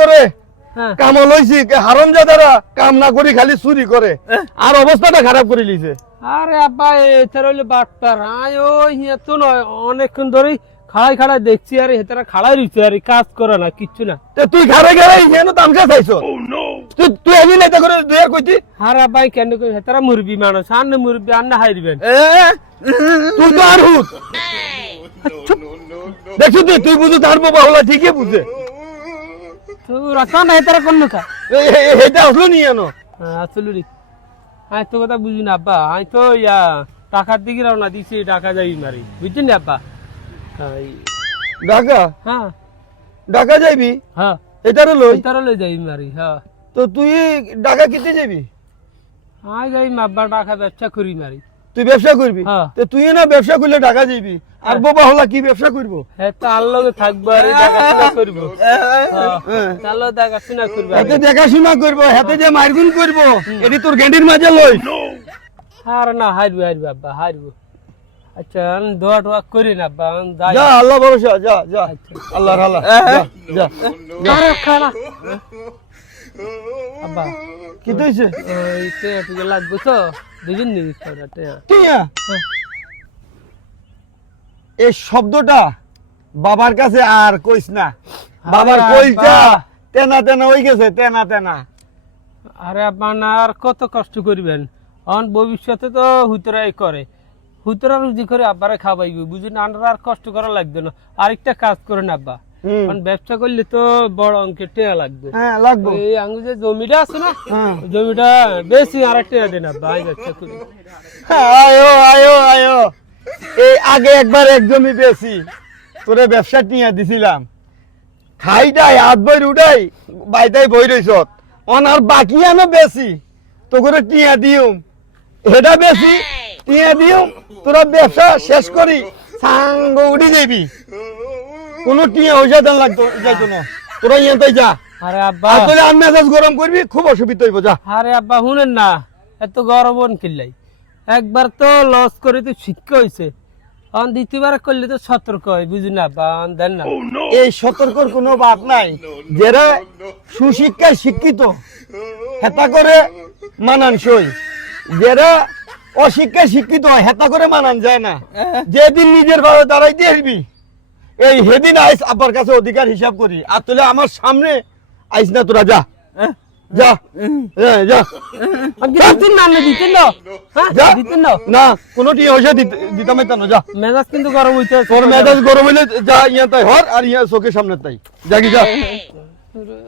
করে হ্যাঁ কাম লইছি হারামজাদারা কাম না করি খালি চুরি করে আর অবস্থাটা খারাপ করে লিছে আরে আব্বা এটার হইলে বাটপার আয় ওই তো নয় অনেকক্ষণ ধরেই খাড়াই দেখছি আরে হেতারা খাড়াই রইছে আরে কাজ করে না কিচ্ছু না তুই ঘরে ঘরে এখানে তামসা চাইছ তুই এমনি নেতা করে দুই আর কইতি আরে আব্বা কেন কই হেতারা মুরবি মানুষ আন্নে মুরবি আন্নে হাইরবেন তুই তো আর হুত দেখছো তুই বুঝু তার বাবা হলা ঠিকই বুঝে তো রাখা না হেতারা কোন কা এটা আসলো নি জানো আসলে রে আয় তো কথা বুঝি না আব্বা আয় তো ইয়া টাকার দিকে রওনা দিছি টাকা যাই মারি বুঝছেন না আব্বা ঢাকা হ্যাঁ ঢাকা যাইবি হ্যাঁ এটারও লই এটারও লই যাই মারি হ্যাঁ তো তুই ঢাকা কিতে যাবি আয় যাই আব্বা টাকা ব্যবসা করি মারি তুই ব্যবসা করবি হ্যাঁ। তো তুই না ব্যবসা করলে ঢাকা যাইবি আর বাবা হলা কি ব্যবসা করবো হ্যাঁ তার লগে থাকবো আর দেখাশোনা করবো তার লগে দেখাশোনা করবো হাতে দেখাশোনা করবো হাতে যে মারগুন করবো এটি তোর গেন্ডির মাঝে লই আর না হারবো আব্বা হারবো আচ্ছা আমি দোয়া টোয়া করি না আব্বা আমি যাই যা আল্লাহ ভরসা যা যা আল্লাহর আল্লাহ যা যা আরে খানা আব্বা কি হইছে ওই টেয়া লাগবে তো দুজন নিবি খাওয়া টেয়া টিয়া এই শব্দটা বাবার কাছে আর কইস না বাবার কইছা তেনা তেনা হই গেছে তেনা তেনা আরে আব্বা না আর কত কষ্ট করবেন অন ভবিষ্যতে তো হুতরাই করে হুতরা রুজি করে আব্বারে খাওয়াইবে বুঝি না আর কষ্ট করা লাগবে না আরেকটা কাজ করেন আব্বা কারণ ব্যবসা করলে তো বড় অঙ্কের টেয়া লাগবে হ্যাঁ লাগবে এই আঙ্গু যে জমিটা আছে না হ্যাঁ ওই জমিটা বেশি আর একটা দেন আব্বা আমি ব্যবসা করি আয়ো আয়ো আয়ো এই আগে একবার এক জমি বেশি তোরে ব্যবসা টিয়া দিছিলাম খাইটাই হাত বই উঠাই বাইতাই বই রইছ অনার বাকি আনো বেশি তো করে টিয়া দিউম এটা বেশি টিয়া দিউম তোরা ব্যবসা শেষ করি সাঙ্গ উঠে যাবি কোনো টিয়া হয়ে যেতে লাগতো যাইতো না তোরা ইয়াতে যা আরে আব্বা আর তোরে আর মেজাজ গরম করবি খুব অসুবিধা হইব যা আরে আব্বা শুনেন না এত গরম কিল্লাই একবার তো লস করে তো শিক্ষা হয়েছে দ্বিতীয়বার করলে তো সতর্ক হয় বুঝি না আব্বা দেন না এই সতর্কর কোনো বাদ নাই যারা সুশিক্ষায় শিক্ষিত হেতা করে মানানসই যারা অশিক্ষায় শিক্ষিত হয় হেতা করে মানান যায় না যেদিন নিজের ভাবে দাঁড়াইতে আসবি এই হেদিন আইস আব্বার কাছে অধিকার হিসাব করি আর তোলে আমার সামনে আইস না তোরা যা যা যা দিতেন না দিতেন না যা দিতেন না না কোনো টিয়া হইসা দিতাম না যা মেজাজ কিন্তু গরম হইতে তোর মেজাজ গরম হইলে যা ইয়া তাই হর আর ইয়া চোখের সামনে তাই জাগি যা